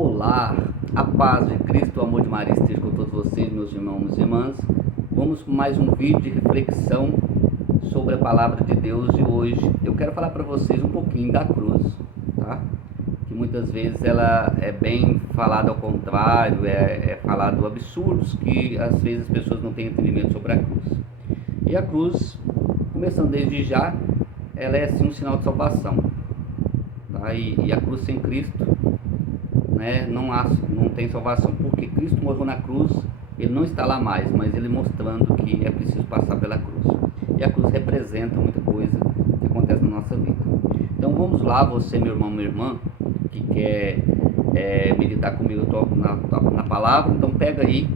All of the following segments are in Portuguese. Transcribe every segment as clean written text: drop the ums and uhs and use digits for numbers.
Olá, a paz de Cristo, o amor de Maria esteja com todos vocês, meus irmãos e irmãs. Vamos com mais um vídeo de reflexão sobre a palavra de Deus e hoje eu quero falar para vocês um pouquinho da cruz, tá? Que muitas vezes ela é bem falada ao contrário, é falado absurdos que às vezes as pessoas não têm entendimento sobre a cruz. E a cruz, começando desde já, ela é assim um sinal de salvação, tá? E a cruz sem Cristo, né, não tem salvação, porque Cristo morreu na cruz, ele não está lá mais, mas ele mostrando que é preciso passar pela cruz. E a cruz representa muita coisa que acontece na nossa vida. Então vamos lá, você, meu irmão, minha irmã, que quer meditar comigo na palavra, então pega aí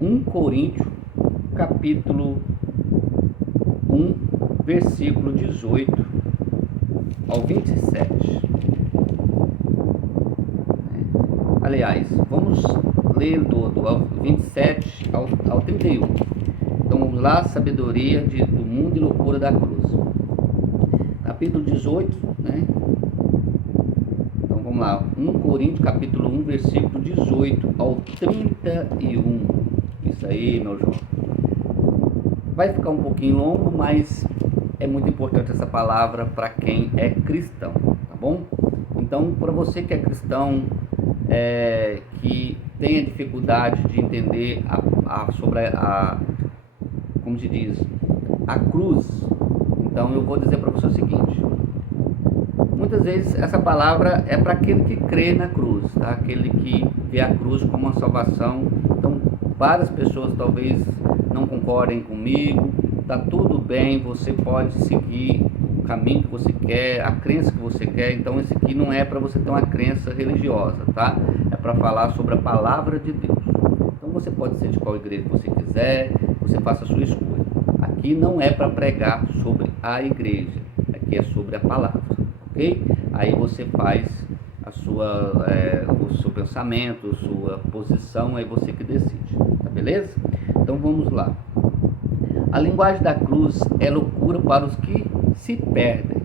1 Coríntios, capítulo 1, versículo 18 ao 27. Aliás, vamos ler todo, ao 27 ao 31. Então vamos lá, sabedoria do mundo e loucura da cruz. Capítulo 18, né? Então vamos lá, 1 Coríntios, capítulo 1, versículo 18 ao 31. Isso aí, meu João. Vai ficar um pouquinho longo, mas é muito importante essa palavra para quem é cristão, tá bom? Então, para você que é cristão, que tenha dificuldade de entender sobre como se diz, a cruz, então eu vou dizer para você o seguinte: muitas vezes essa palavra é para aquele que crê na cruz, tá? Aquele que vê a cruz como uma salvação. Então várias pessoas talvez não concordem comigo, tá tudo bem, você pode seguir o caminho que você quer, a crença que você quer. Então esse aqui não é para você ter uma crença religiosa, tá? É para falar sobre a palavra de Deus. Então você pode ser de qual igreja você quiser, você faça a sua escolha. Aqui não é para pregar sobre a igreja, aqui é sobre a palavra, ok? Aí você faz o seu pensamento, a sua posição, aí você que decide, tá beleza? Então vamos lá. A linguagem da cruz é loucura para os que se perdem,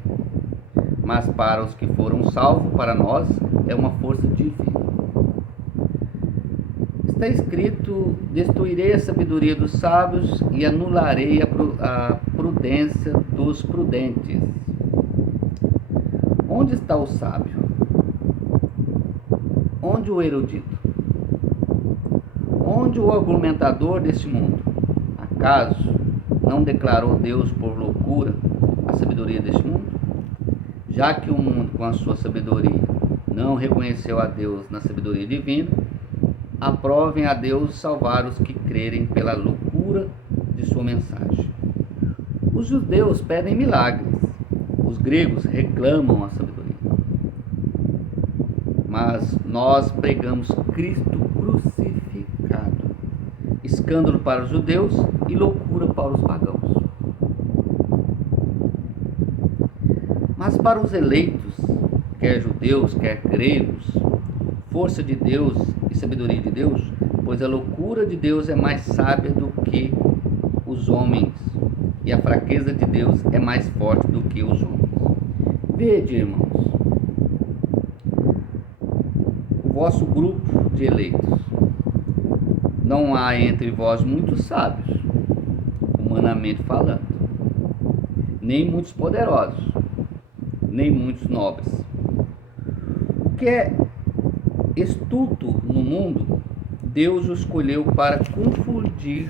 mas para os que foram salvos, para nós, é uma força divina. Está escrito: destruirei a sabedoria dos sábios e anularei a prudência dos prudentes. Onde está o sábio? Onde o erudito? Onde o argumentador deste mundo? Acaso não declarou Deus por loucura a sabedoria deste mundo? Já que o mundo, com a sua sabedoria, não reconheceu a Deus na sabedoria divina, aprovem a Deus salvar os que crerem pela loucura de sua mensagem. Os judeus pedem milagres, os gregos reclamam a sabedoria. Mas nós pregamos Cristo crucificado, escândalo para os judeus e loucura para os pagãos. Mas para os eleitos, quer judeus, quer gregos, força de Deus e sabedoria de Deus, pois a loucura de Deus é mais sábia do que os homens, e a fraqueza de Deus é mais forte do que os homens. Vede, irmãos, o vosso grupo de eleitos. Não há entre vós muitos sábios, humanamente falando, nem muitos poderosos, nem muitos nobres. O que é estulto no mundo, Deus o escolheu para confundir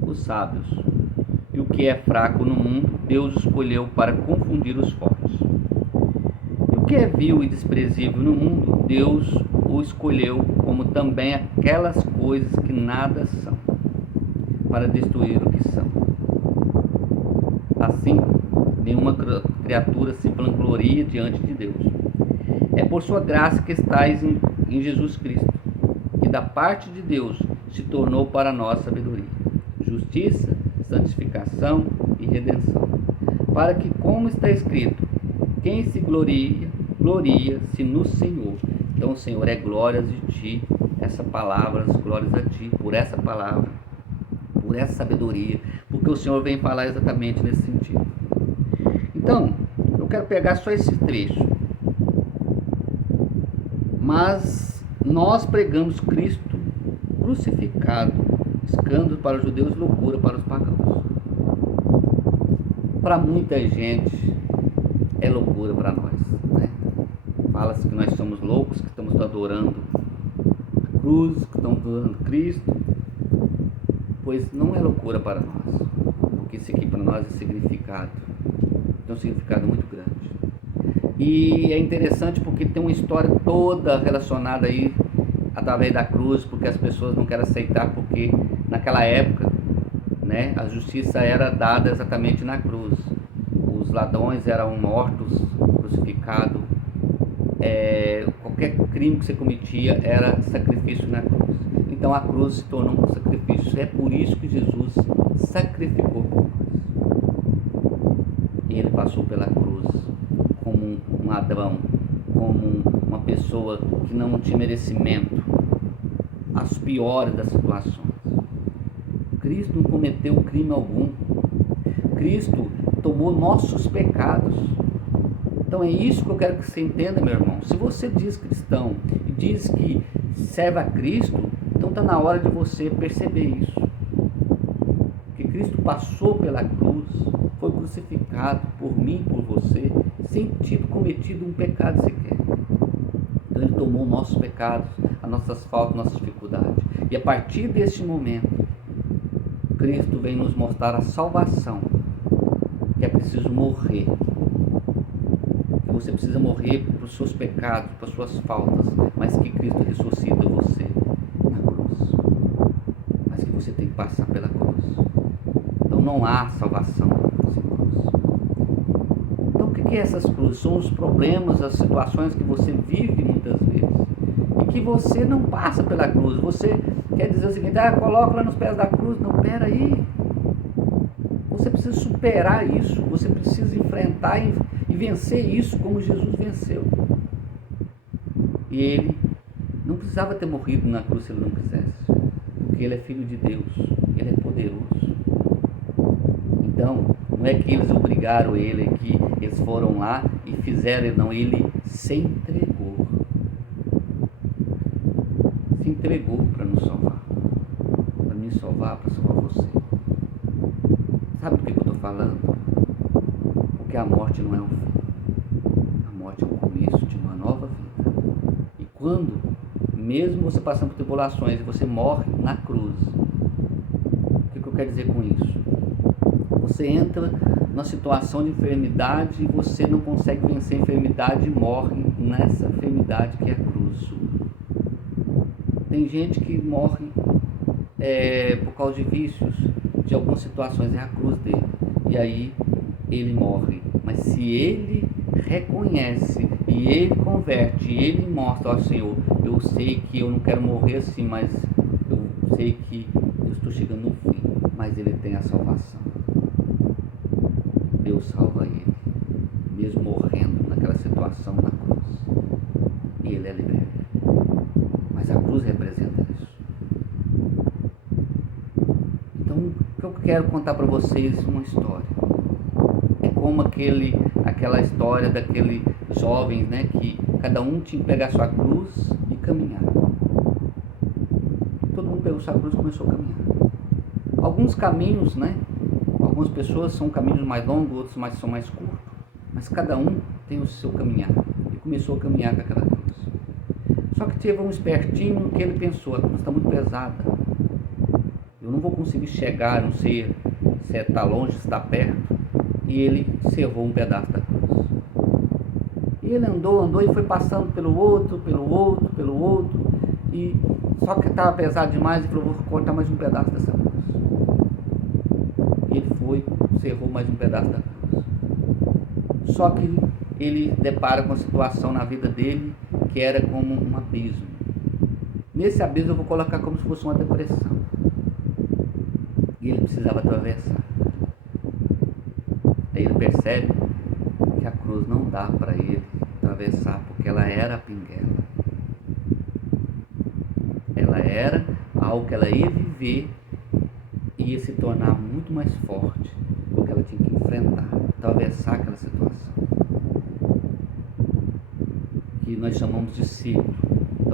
os sábios. E o que é fraco no mundo, Deus o escolheu para confundir os fortes. E o que é vil e desprezível no mundo, Deus o escolheu como também aquelas coisas que nada são, para destruir o que são. Assim, nenhuma criatura se vangloria diante de Deus. É por sua graça que estais em Jesus Cristo, que da parte de Deus se tornou para nós sabedoria, justiça, santificação e redenção. Para que, como está escrito, quem se gloria-se no Senhor. Então, Senhor, é glórias de Ti, essa palavra, as glórias a Ti, por essa palavra, por essa sabedoria, porque o Senhor vem falar exatamente nesse sentido. Então, eu quero pegar só esse trecho. Mas nós pregamos Cristo crucificado, escândalo para os judeus e loucura para os pagãos. Para muita gente é loucura para nós, né? Fala-se que nós somos loucos, que estamos adorando a cruz, que estamos adorando Cristo, pois não é loucura para nós, porque isso aqui para nós é significado, tem um significado muito grande. E é interessante porque tem uma história toda relacionada aí através da cruz, porque as pessoas não querem aceitar, porque naquela época, né, a justiça era dada exatamente na cruz. Os ladrões eram mortos, crucificados, qualquer crime que você cometia era sacrifício na cruz. Então a cruz se tornou um sacrifício. É por isso que Jesus sacrificou por nós. E ele passou pela cruz como um ladrão, como uma pessoa que não tinha merecimento, as piores das situações. Cristo não cometeu crime algum. Cristo tomou nossos pecados. Então é isso que eu quero que você entenda, meu irmão. Se você diz cristão e diz que serve a Cristo, então está na hora de você perceber isso. Que Cristo passou pela cruz, foi crucificado por mim, por você, sem ter cometido um pecado sequer. Então ele tomou nossos pecados, as nossas faltas, nossas dificuldades. E a partir deste momento, Cristo vem nos mostrar a salvação, que é preciso morrer. Que você precisa morrer para os seus pecados, para as suas faltas, mas que Cristo ressuscita você na cruz. Mas que você tem que passar pela cruz. Então não há salvação sem cruz. Então o que é essas cruzes? São os problemas, as situações que você vive muitas vezes. E que você não passa pela cruz. Você quer dizer o seguinte: coloca lá nos pés da cruz. Não, pera aí. Você precisa superar isso. Você precisa enfrentar e vencer isso como Jesus venceu. E ele não precisava ter morrido na cruz se ele não quisesse. Porque ele é filho de Deus. Ele é poderoso. Então, não é que eles obrigaram ele, é que eles foram lá e fizeram, não. Ele se entregou. Se entregou para nos salvar. Para me salvar, para salvar você. Sabe do que eu estou falando? Porque a morte não é um fim. A morte é o começo de uma nova vida. E quando, mesmo você passando por tribulações e você morre na cruz, o que eu quero dizer com isso? Você entra numa situação de enfermidade e você não consegue vencer a enfermidade e morre nessa enfermidade que é a cruz. Tem gente que morre por causa de vícios, de algumas situações, é a cruz dele. E aí ele morre. Mas se ele reconhece e ele converte, e ele mostra ao Senhor: eu sei que eu não quero morrer assim, mas eu sei que eu estou chegando no fim. Mas ele tem a salvação. Deus salva ele, mesmo morrendo naquela situação na cruz. E ele é liberto. Mas a cruz representa isso. Então, o que eu quero contar para vocês uma história. É como aquela história daqueles jovens, né, que cada um tinha que pegar sua cruz e caminhar. Todo mundo pegou sua cruz e começou a caminhar. Alguns caminhos, né, algumas pessoas são caminhos mais longos, outros são mais curtos, mas cada um tem o seu caminhar. E começou a caminhar com aquela cruz. Só que teve um espertinho que ele pensou: a cruz está muito pesada. Eu não vou conseguir chegar, não sei se está longe, se está perto. E ele cerrou um pedaço da cruz. E ele andou e foi passando pelo outro. E só que estava pesado demais e falou: vou cortar mais um pedaço dessa cruz. E ele foi, cerrou mais um pedaço da cruz. Só que ele depara com uma situação na vida dele que era como um abismo. Nesse abismo eu vou colocar como se fosse uma depressão. E ele precisava atravessar. Aí ele percebe que a cruz não dá para ele atravessar, porque ela era a pinguela. Ela era algo que ela ia viver e ia se tornar muito mais forte, porque ela tinha que enfrentar, atravessar aquela situação. Que nós chamamos de ciclo.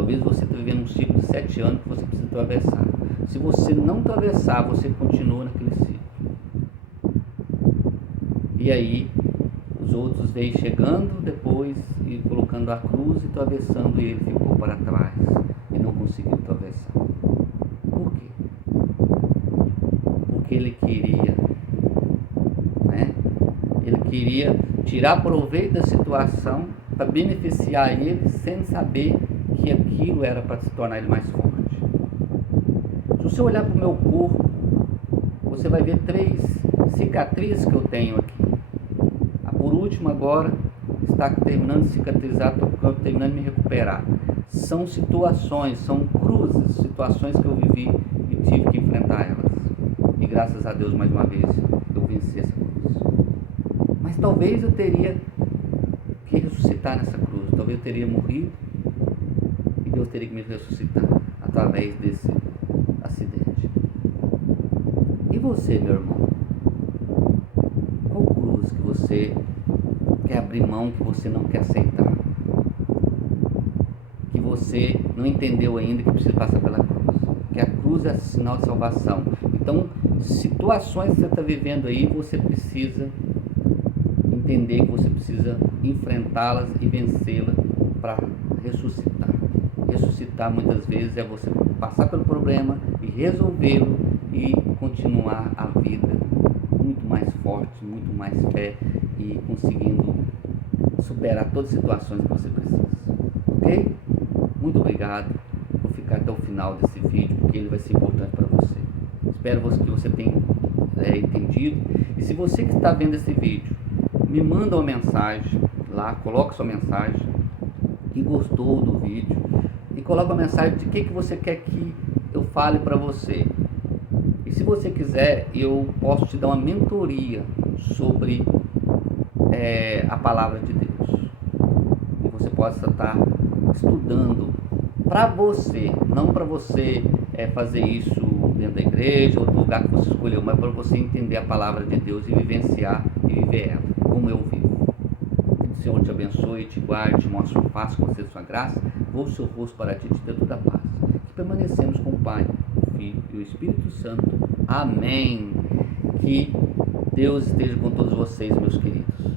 Talvez você esteja vivendo um ciclo de 7 anos que você precisa atravessar. Se você não atravessar, você continua naquele ciclo. E aí, os outros vêm chegando depois e colocando a cruz e atravessando, e ele ficou para trás e não conseguiu atravessar. Por quê? Porque ele queria, né? Ele queria tirar proveito da situação para beneficiar ele sem saber que aquilo era para se tornar ele mais forte. Se você olhar para o meu corpo, você vai ver 3 cicatrizes que eu tenho aqui. Por último agora, está terminando de cicatrizar, estou terminando de me recuperar. São situações, são cruzes, situações que eu vivi e tive que enfrentar elas. E graças a Deus, mais uma vez, eu venci essa cruz. Mas talvez eu teria que ressuscitar nessa cruz, talvez eu teria morrido e Deus teria que me ressuscitar através desse acidente. E você, meu irmão? Qual cruz que você quer abrir mão, que você não quer aceitar, que você não entendeu ainda que precisa passar pela cruz, que a cruz é sinal de salvação? Então, situações que você está vivendo aí, você precisa entender que você precisa enfrentá-las e vencê-las para ressuscitar. Ressuscitar muitas vezes é você passar pelo problema e resolvê-lo e continuar a vida muito mais forte, muito mais fé e conseguindo superar todas as situações que você precisa. Ok? Muito obrigado por ficar até o final desse vídeo, porque ele vai ser importante para você. Espero que você tenha entendido. E se você que está vendo esse vídeo, me manda uma mensagem lá, coloca sua mensagem que gostou do vídeo e coloca uma mensagem de que você quer que eu fale para você. E se você quiser, eu posso te dar uma mentoria sobre a palavra de Deus. E você possa estar estudando para você, não para você fazer isso dentro da igreja ou do lugar que você escolheu, mas para você entender a palavra de Deus e vivenciar e viver ela, como eu vivo. Que o Senhor te abençoe, te guarde, te mostre o passo com você, sua graça, volte o seu rosto para ti, te dê toda a paz. Que permanecemos com o Pai, o Filho e o Espírito Santo. Amém. Que Deus esteja com todos vocês, meus queridos.